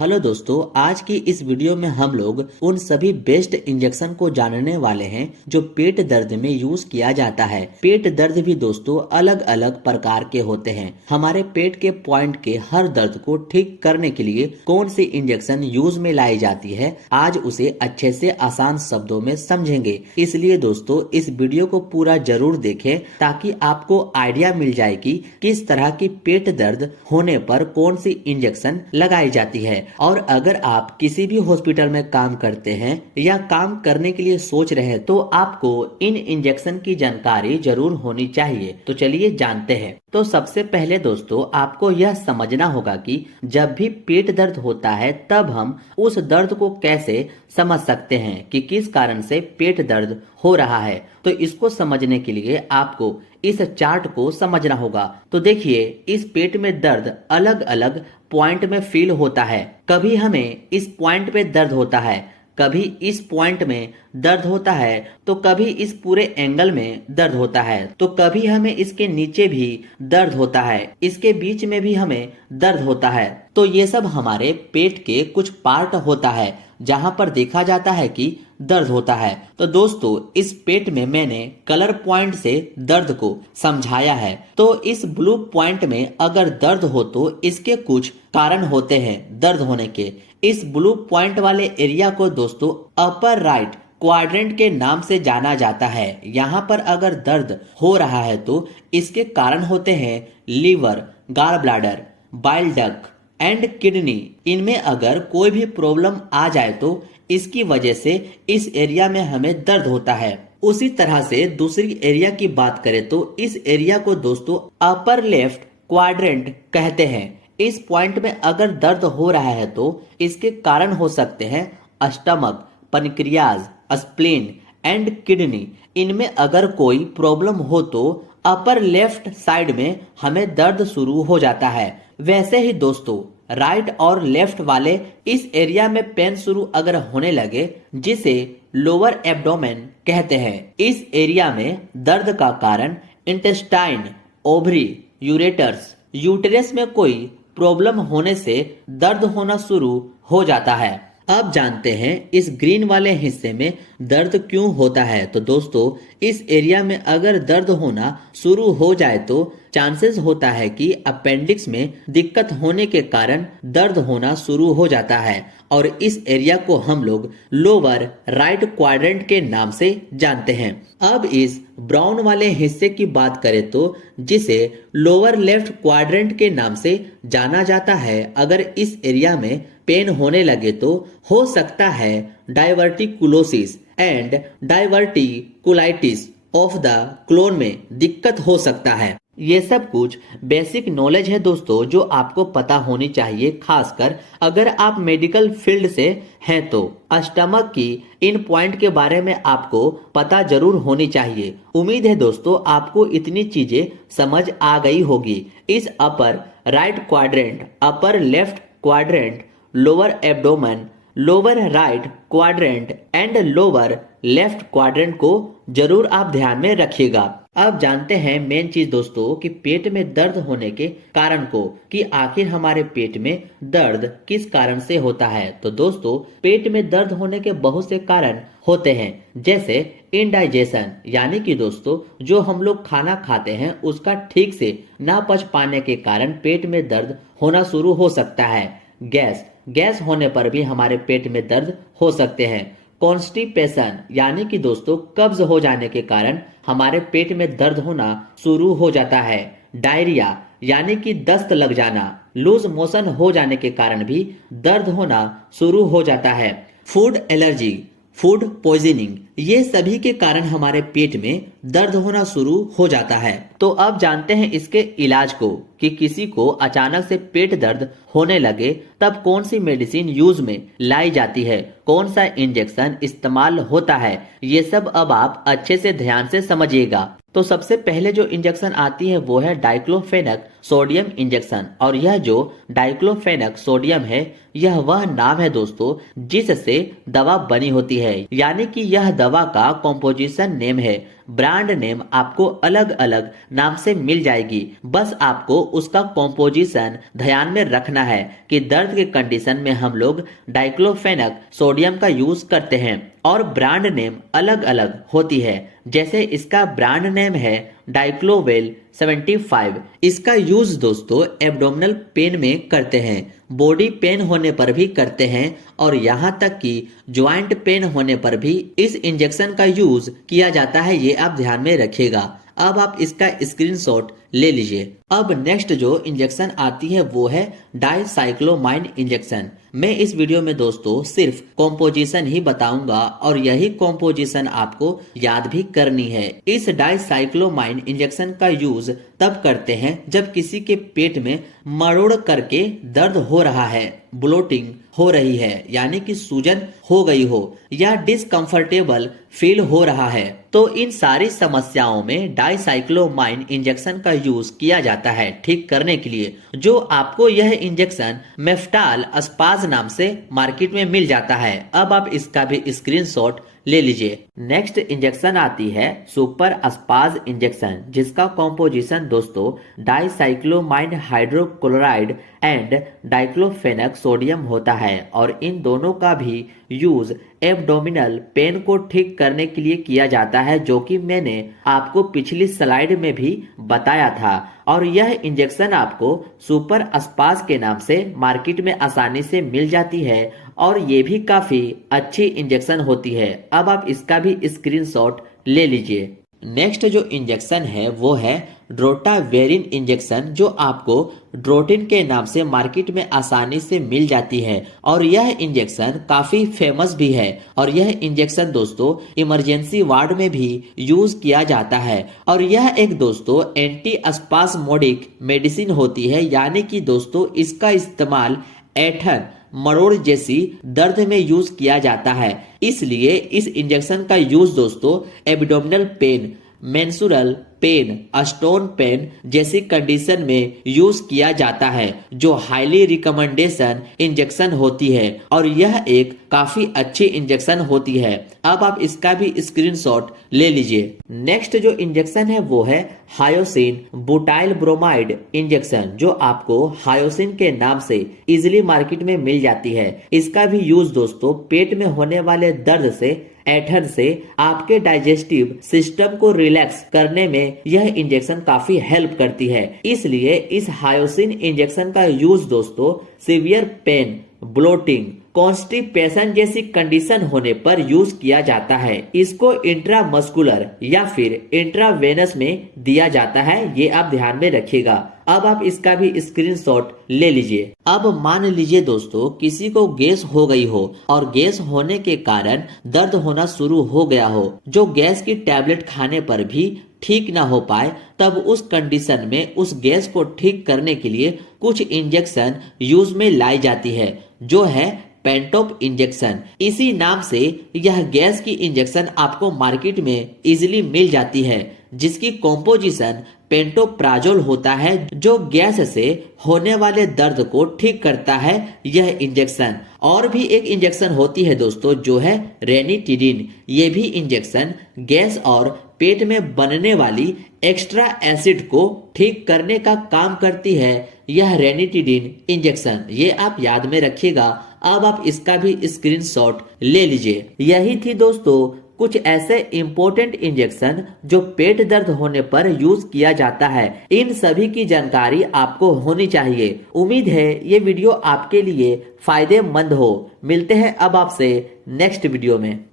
Hello दोस्तों, आज की इस वीडियो में हम लोग उन सभी बेस्ट इंजेक्शन को जानने वाले हैं जो पेट दर्द में यूज किया जाता है। पेट दर्द भी दोस्तों अलग अलग प्रकार के होते हैं। हमारे पेट के पॉइंट के हर दर्द को ठीक करने के लिए कौन सी इंजेक्शन यूज में लाई जाती है, आज उसे अच्छे से आसान शब्दों में समझेंगे। इसलिए दोस्तों इस वीडियो को पूरा जरूर देखें ताकि आपको आइडिया मिल जाए कि किस तरह की पेट दर्द होने पर कौन सी इंजेक्शन लगाई जाती है। और अगर आप किसी भी हॉस्पिटल में काम करते हैं या काम करने के लिए सोच रहे हैं तो आपको इन इंजेक्शन की जानकारी जरूर होनी चाहिए। तो चलिए जानते हैं। तो सबसे पहले दोस्तों आपको यह समझना होगा कि जब भी पेट दर्द होता है तब हम उस दर्द को कैसे समझ सकते हैं कि किस कारण से पेट दर्द हो रहा है। तो इसको समझने के लिए आपको इस चार्ट को समझना होगा। तो देखिए, इस पेट में दर्द अलग अलग पॉइंट में फील होता है। कभी हमें इस पॉइंट पे दर्द होता है, कभी इस पॉइंट में दर्द होता है, तो कभी इस पूरे एंगल में दर्द होता है, तो कभी हमें इसके नीचे भी दर्द होता है, इसके बीच में भी हमें दर्द होता है। तो ये सब हमारे पेट के कुछ पार्ट होता है जहां पर देखा जाता है कि दर्द होता है। तो दोस्तों इस पेट में मैंने कलर पॉइंट से दर्द को समझाया है। तो इस ब्लू पॉइंट में अगर दर्द हो तो इसके कुछ कारण होते हैं दर्द होने के। इस ब्लू पॉइंट वाले एरिया को दोस्तों अपर राइट क्वाड्रेंट के नाम से जाना जाता है। यहाँ पर अगर दर्द हो रहा है तो इसके कारण होते हैं liver, gall bladder, bile duct and kidney. इनमें अगर कोई भी प्रॉब्लम आ जाए तो इसकी वजह से इस एरिया में हमें दर्द होता है। उसी तरह से दूसरी एरिया की बात करें तो इस एरिया को दोस्तों अपर लेफ्ट क्वाड्रेंट कहते हैं। इस पॉइंट में अगर दर्द हो रहा है तो इसके कारण हो सकते हैं स्टमक, पनक्रियाज, स्प्लीन एंड किडनी। इनमें अगर कोई प्रॉब्लम हो तो अपर लेफ्ट साइड में हमें दर्द शुरू हो जाता है। वैसे ही दोस्तों राइट और लेफ्ट वाले इस एरिया में पेन शुरू अगर होने लगे, जिसे लोअर एब्डोमेन कहते हैं। इस एरिया में दर्द का कारण इंटेस्टाइन, ओवरी, यूरेटर्स, यूटेरस में कोई प्रॉब्लम होने से दर्द होना शुरू हो जाता है। अब जानते हैं इस ग्रीन वाले हिस्से में दर्द क्यों होता है। तो दोस्तों इस एरिया में अगर दर्द होना शुरू हो जाए तो चांसेस होता है कि अपेंडिक्स में दिक्कत होने के कारण दर्द होना शुरू हो जाता है। और इस एरिया को हम लोग लोअर राइट क्वाड्रेंट के नाम से जानते हैं। अब इस ब्राउन वाले हिस्से की बात करें तो जिसे लोअर लेफ्ट क्वाड्रेंट के नाम से जाना जाता है, अगर इस एरिया में पेन होने लगे तो हो सकता है डाइवर्टिकुलोसिस and diverticulitis of the clone में दिक्कत हो सकता है। ये सब कुछ बेसिक नॉलेज है दोस्तों जो आपको पता होनी चाहिए, खासकर अगर आप मेडिकल फील्ड से हैं तो। स्टमक की इन पॉइंट के बारे में आपको पता जरूर होनी चाहिए। उम्मीद है दोस्तों आपको इतनी चीजें समझ आ गई होगी। इस upper right quadrant, upper left quadrant, lower abdomen, lower right quadrant and lower left quadrant को जरूर आप ध्यान में रखिएगा। अब जानते हैं मेन चीज दोस्तों कि पेट में दर्द होने के कारण को, कि आखिर हमारे पेट में दर्द किस कारण से होता है। तो दोस्तों पेट में दर्द होने के बहुत से कारण होते हैं, जैसे इनडाइजेशन, यानी कि दोस्तों जो हम लोग खाना खाते हैं उसका ठीक से ना पच पाने के कारण पेट में दर्द होना शुरू हो सकता है। गैस होने पर भी हमारे पेट में दर्द हो सकते हैं। कॉन्स्टिपेशन, यानी कि दोस्तों कब्ज हो जाने के कारण हमारे पेट में दर्द होना शुरू हो जाता है। डायरिया, यानी कि दस्त लग जाना, लूज मोशन हो जाने के कारण भी दर्द होना शुरू हो जाता है। फूड एलर्जी, फूड पॉइजनिंग, ये सभी के कारण हमारे पेट में दर्द होना शुरू हो जाता है। तो अब जानते हैं इसके इलाज को, कि किसी को अचानक से पेट दर्द होने लगे तब कौन सी मेडिसिन यूज में लाई जाती है, कौन सा इंजेक्शन इस्तेमाल होता है। ये सब अब आप अच्छे से ध्यान से समझिएगा। तो सबसे पहले जो इंजेक्शन आती है वो है डाइक्लोफेनक सोडियम इंजेक्शन। और यह जो डाइक्लोफेनक सोडियम है यह वह नाम है दोस्तों जिससे दवा बनी होती है, यानी कि यह दवा का कॉम्पोजिशन नेम है। ब्रांड नेम आपको अलग अलग नाम से मिल जाएगी। बस आपको उसका कॉम्पोजिशन ध्यान में रखना है कि दर्द के कंडीशन में हम लोग डाइक्लोफेनक सोडियम का यूज करते हैं और ब्रांड नेम अलग अलग होती है। जैसे इसका ब्रांड नेम है डाइक्लोवेल 75। इसका यूज दोस्तों एब्डोमिनल पेन में करते हैं, बॉडी पेन होने पर भी करते हैं और यहाँ तक कि ज्वाइंट पेन होने पर भी इस इंजेक्शन का यूज किया जाता है, ये आप ध्यान में रखिएगा। अब आप इसका स्क्रीनशॉट ले लीजिए। अब नेक्स्ट जो इंजेक्शन आती है वो है डाइसाइक्लोमाइन इंजेक्शन। मैं इस वीडियो में दोस्तों सिर्फ कॉम्पोजिशन ही बताऊंगा और यही कॉम्पोजिशन आपको याद भी करनी है। इस डाइसाइक्लोमाइन इंजेक्शन का यूज तब करते हैं जब किसी के पेट में मरोड़ करके दर्द हो रहा है, ब्लोटिंग हो रही है यानी कि सूजन हो गई हो या डिस्कंफर्टेबल फील हो रहा है, तो इन सारी समस्याओं में डाइसाइक्लोमाइन इंजेक्शन का यूज किया जाता है ठीक करने के लिए। जो आपको यह इंजेक्शन मेफ्टाल अस्पाज नाम से मार्केट में मिल जाता है। अब आप इसका भी स्क्रीनशॉट ले लीजिए। नेक्स्ट इंजेक्शन आती है सुपर अस्पाज इंजेक्शन, जिसका कॉम्पोजिशन दोस्तों dicyclomine hydrochloride and diclofenac sodium होता है और इन दोनों का भी यूज एब्डोमिनल पेन को ठीक करने के लिए किया जाता है, जो कि मैंने आपको पिछली स्लाइड में भी बताया था। और यह इंजेक्शन आपको सुपर अस्पाज के नाम से मार्केट में आसानी से मिल जाती है और ये भी काफी अच्छी इंजेक्शन होती है। अब आप इसका भी स्क्रीनशॉट ले लीजिए। नेक्स्ट जो इंजेक्शन है वो है ड्रोटावेरिन इंजेक्शन, जो आपको ड्रोटिन के नाम से मार्केट में आसानी से मिल जाती है और यह इंजेक्शन काफी फेमस भी है। और यह इंजेक्शन दोस्तों इमरजेंसी वार्ड में भी यूज किया जाता है और यह एक दोस्तों एंटी स्पास्मोडिक मेडिसिन होती है, यानी कि दोस्तों इसका इस्तेमाल ऐंठन मरोड़ जैसी दर्द में यूज किया जाता है। इसलिए इस इंजेक्शन का यूज दोस्तों abdominal pain, menstrual pain, stone pain जैसी कंडीशन में यूज किया जाता है, जो हाईली रिकमेंडेशन इंजेक्शन होती है और यह एक काफी अच्छी इंजेक्शन होती है। अब आप इसका भी स्क्रीनशॉट ले लीजिए। नेक्स्ट जो इंजेक्शन है वो है हायोसिन बुटाइल ब्रोमाइड इंजेक्शन, जो आपको हायोसिन के नाम से इजिली मार्केट में मिल जाती है। इसका भी यूज दोस्तों पेट में होने वाले दर्द से, ऐंठन से आपके डाइजेस्टिव सिस्टम को रिलैक्स करने में यह इंजेक्शन काफी हेल्प करती है। इसलिए इस हायोसिन इंजेक्शन का यूज दोस्तों सीवियर पेन, ब्लोटिंग, कॉन्स्टिपेशन जैसी कंडीशन होने पर यूज किया जाता है। इसको इंट्रामस्कुलर या फिर इंट्रावेनस में दिया जाता है, ये आप ध्यान में रखिएगा। अब आप इसका भी स्क्रीनशॉट ले लीजिए। अब मान लीजिए दोस्तों किसी को गैस हो गई हो और गैस होने के कारण दर्द होना शुरू हो गया हो, जो गैस की टैबलेट खाने पर भी ठीक ना हो पाए, तब उस कंडीशन में उस गैस को ठीक करने के लिए कुछ इंजेक्शन यूज में लाई जाती है, जो है पेंटोप इंजेक्शन। इसी नाम से यह गैस की इंजेक्शन आपको मार्केट में इजीली मिल जाती है, जिसकी कॉम्पोजिशन पेंटोप्राजोल होता है, जो गैस से होने वाले दर्द को ठीक करता है यह इंजेक्शन। और भी एक इंजेक्शन होती है दोस्तों, जो है रेनिटिडिन। ये भी इंजेक्शन गैस और पेट में बनने वाली एक्स्ट्रा एसिड को ठीक करने का काम करती है यह रेनिटिडिन इंजेक्शन, ये आप याद में रखिएगा। अब आप इसका भी स्क्रीनशॉट ले लीजिए। यही थी दोस्तों कुछ ऐसे इंपॉर्टेंट इंजेक्शन जो पेट दर्द होने पर यूज किया जाता है। इन सभी की जानकारी आपको होनी चाहिए। उम्मीद है ये वीडियो आपके लिए फायदेमंद हो। मिलते हैं अब आपसे नेक्स्ट वीडियो में।